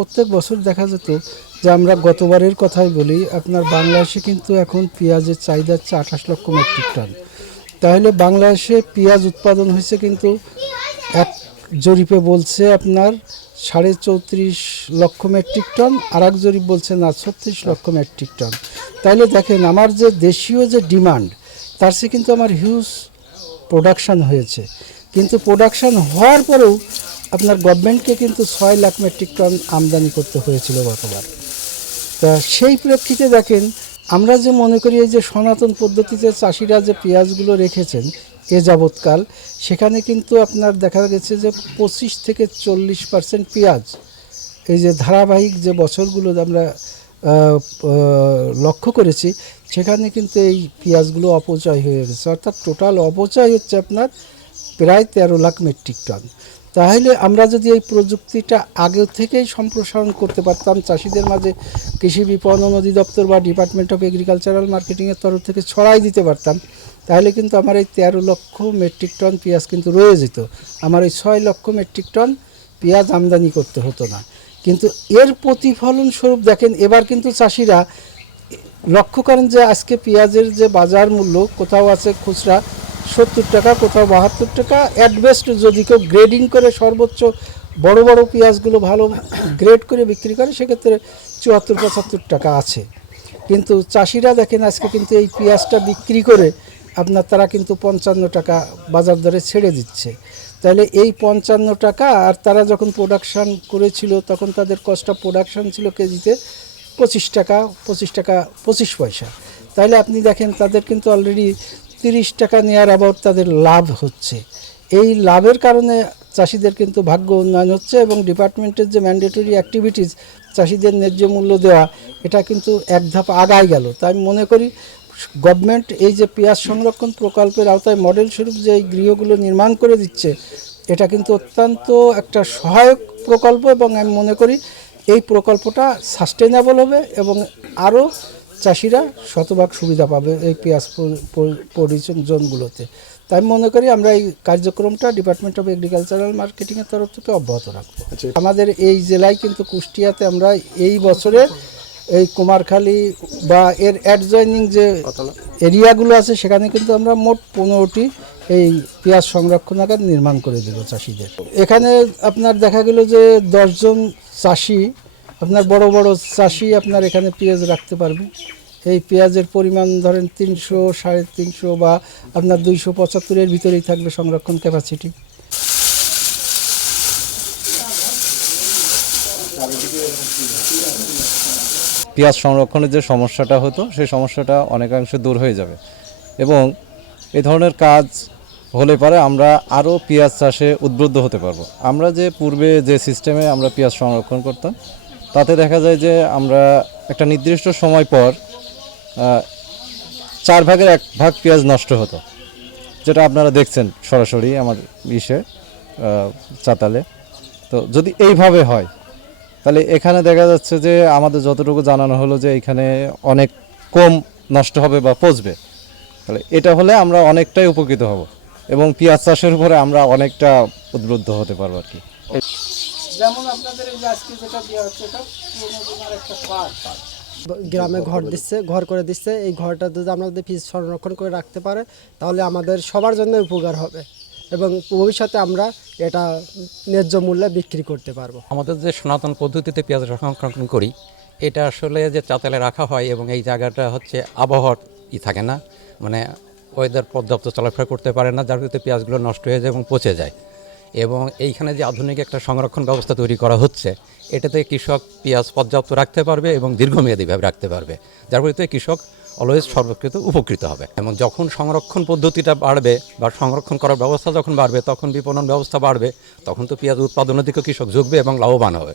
প্রত্যেক বছর দেখা যেত যে আমরা গতবারের কথাই বলি, আপনার বাংলাদেশে কিন্তু এখন পেঁয়াজের চাহিদা হচ্ছে আঠাশ লক্ষ মেট্রিক টন। তাহলে বাংলাদেশে পেঁয়াজ উৎপাদন হয়েছে কিন্তু এক জরিপে বলছে আপনার সাড়ে চৌত্রিশ লক্ষ মেট্রিক টন আর এক জরিপ বলছে না, ছত্রিশ লক্ষ মেট্রিক টন। তাহলে দেখেন, আমার যে দেশীয় যে ডিমান্ড, তার চেয়ে কিন্তু আমার হিউজ প্রোডাকশান হয়েছে। কিন্তু প্রোডাকশান হওয়ার পরেও আপনার গভর্নমেন্টকে কিন্তু ছয় লাখ মেট্রিক টন আমদানি করতে হয়েছিল গতবার। তা সেই প্রেক্ষিতে দেখেন, আমরা যে মনে করি এই যে সনাতন পদ্ধতিতে চাষিরা যে পেঁয়াজগুলো রেখেছেন এ যাবৎকাল, সেখানে কিন্তু আপনার দেখা গেছে যে পঁচিশ থেকে চল্লিশ পার্সেন্ট পেঁয়াজ, এই যে ধারাবাহিক যে বছরগুলো আমরা লক্ষ্য করেছি, সেখানে কিন্তু এই পেঁয়াজগুলো অপচয় হয়ে গেছে। অর্থাৎ টোটাল অপচয় হচ্ছে আপনার প্রায় তেরো লাখ মেট্রিক টন। তাহলে আমরা যদি এই প্রযুক্তিটা আগে থেকেই সম্প্রসারণ করতে পারতাম, চাষিদের মাঝে কৃষি বিপণন অধিদপ্তর বা ডিপার্টমেন্ট অফ এগ্রিকালচারাল মার্কেটিংয়ের তরফ থেকে ছড়াই দিতে পারতাম, তাহলে কিন্তু আমার এই তেরো লক্ষ মেট্রিক টন পেঁয়াজ কিন্তু রয়ে যেত। আমার এই ছয় লক্ষ মেট্রিক টন পেঁয়াজ আমদানি করতে হতো না। কিন্তু এর প্রতিফলন স্বরূপ দেখেন, এবার কিন্তু চাষিরা লক্ষ্য করেন যে আজকে পেঁয়াজের যে বাজার মূল্য, কোথাও আছে খুচরা সত্তর টাকা, কোথাও বাহাত্তর টাকা। অ্যাডবেস্ট যদি কেউ গ্রেডিং করে সর্বোচ্চ বড় বড় পেঁয়াজগুলো ভালো গ্রেড করে বিক্রি করে, সেক্ষেত্রে চুয়াত্তর, পঁচাত্তর টাকা আছে। কিন্তু চাষিরা দেখেন আজকে কিন্তু এই পেঁয়াজটা বিক্রি করে আপনার তারা কিন্তু পঞ্চান্ন টাকা বাজার দরে ছেড়ে দিচ্ছে। তাহলে এই পঞ্চান্ন টাকা আর তারা যখন প্রোডাকশান করেছিল, তখন তাদের কষ্ট প্রোডাকশান ছিল কেজিতে পঁচিশ টাকা পঁচিশ টাকা, পঁচিশ পয়সা। তাহলে আপনি দেখেন তাদের কিন্তু অলরেডি তিরিশ টাকা নেওয়ার অ্যাবাউট তাদের লাভ হচ্ছে। এই লাভের কারণে চাষিদের কিন্তু ভাগ্য উন্নয়ন হচ্ছে এবং ডিপার্টমেন্টের যে ম্যান্ডেটরি অ্যাক্টিভিটিস চাষিদের ন্যায্য মূল্য দেওয়া, এটা কিন্তু এক ধাপ আগায় গেল। তাই আমি মনে করি গভর্নমেন্ট এই যে পেঁয়াজ সংরক্ষণ প্রকল্পের আওতায় মডেল স্বরূপ যে এই গৃহগুলো নির্মাণ করে দিচ্ছে, এটা কিন্তু অত্যন্ত একটা সহায়ক প্রকল্প এবং আমি মনে করি এই প্রকল্পটা সাস্টেনেবল হবে এবং আরও চাষিরা শতভাগ সুবিধা পাবে এই পেঁয়াজ জোনগুলোতে। তাই আমি মনে করি আমরা এই কার্যক্রমটা ডিপার্টমেন্ট অফ এগ্রিকালচারাল মার্কেটিংয়ের তরফ থেকে অব্যাহত রাখব। আচ্ছা। আমাদের এই জেলায় কিন্তু কুষ্টিয়াতে আমরা এই বছরে এই কুমারখালী বা এর অ্যাডজয়নিং যে এরিয়াগুলো আছে সেখানে কিন্তু আমরা মোট পনেরোটি এই পেঁয়াজ সংরক্ষণাগার নির্মাণ করে দেব চাষিদের। এখানে আপনার দেখা গেল যে দশজন চাষি আপনার বড় বড় চাষি আপনার এখানে পেঁয়াজ রাখতে পারবে। এই পেঁয়াজের পরিমাণ ধরেন তিনশো, সাড়ে তিনশো বা আপনার দুইশো পঁচাত্তরের ভিতরেই থাকবে সংরক্ষণ ক্যাপাসিটি পেঁয়াজ সংরক্ষণের যে সমস্যাটা হতো, সেই সমস্যাটা অনেকাংশে দূর হয়ে যাবে। এবং এ ধরনের কাজ হলে পরে আমরা আরও পেঁয়াজ চাষে উদ্বুদ্ধ হতে পারব। আমরা যে পূর্বে যে সিস্টেমে আমরা পেঁয়াজ সংরক্ষণ করতাম তাতে দেখা যায় যে আমরা একটা নির্দিষ্ট সময় পর চার ভাগের এক ভাগ পেঁয়াজ নষ্ট হতো, যেটা আপনারা দেখছেন সরাসরি আমার ইসে চাতালে। তো যদি এইভাবে হয়, তাহলে এখানে দেখা যাচ্ছে যে আমাদের যতটুকু জানানো হলো যে এখানে অনেক কম নষ্ট হবে বা পচবে, তাহলে এটা হলে আমরা অনেকটাই উপকৃত হব এবং পেঁয়াজ চাষের উপরে আমরা অনেকটা উদ্বুদ্ধ হতে পারব আর কি। যেমন আপনাদের এই যে আজকে যেটা দেওয়া হচ্ছে এটা পুরোনো দিনের একটা পার্ক গ্রামে ঘর দিচ্ছে ঘর করে দিচ্ছে। এই ঘরটা যদি আমরা যদি ফিজ সংরক্ষণ করে রাখতে পারে তাহলে আমাদের সবার জন্য উপকার হবে এবং ভবিষ্যতে আমরা এটা ন্যায্য মূল্যে বিক্রি করতে পারব। আমাদের যে সনাতন পদ্ধতিতে পেঁয়াজ সংরক্ষণ করি এটা আসলে যে চাতালে রাখা হয় এবং এই জায়গাটা হচ্ছে আবহাওয়ার ই থাকে না মানে ওয়েদার পর্যাপ্ত চলাফেরা করতে পারে না যার ভিত্তিতে পেঁয়াজগুলো নষ্ট হয়ে যায় এবং পচে যায়। এবং এইখানে যে আধুনিক একটা সংরক্ষণ ব্যবস্থা তৈরি করা হচ্ছে, এটাতে কৃষক পেঁয়াজ পর্যাপ্ত রাখতে পারবে এবং দীর্ঘমেয়াদীভাবে রাখতে পারবে। যার ফলে কৃষক অলওয়েজ সর্বকৃত উপকৃত হবে। এবং যখন সংরক্ষণ পদ্ধতিটা বাড়বে বা সংরক্ষণ করার ব্যবস্থা যখন বাড়বে, তখন বিপণন ব্যবস্থা বাড়বে, তখন তো পেঁয়াজ উৎপাদনের দিকে কৃষক ঝুঁকবে এবং লাভবান হবে।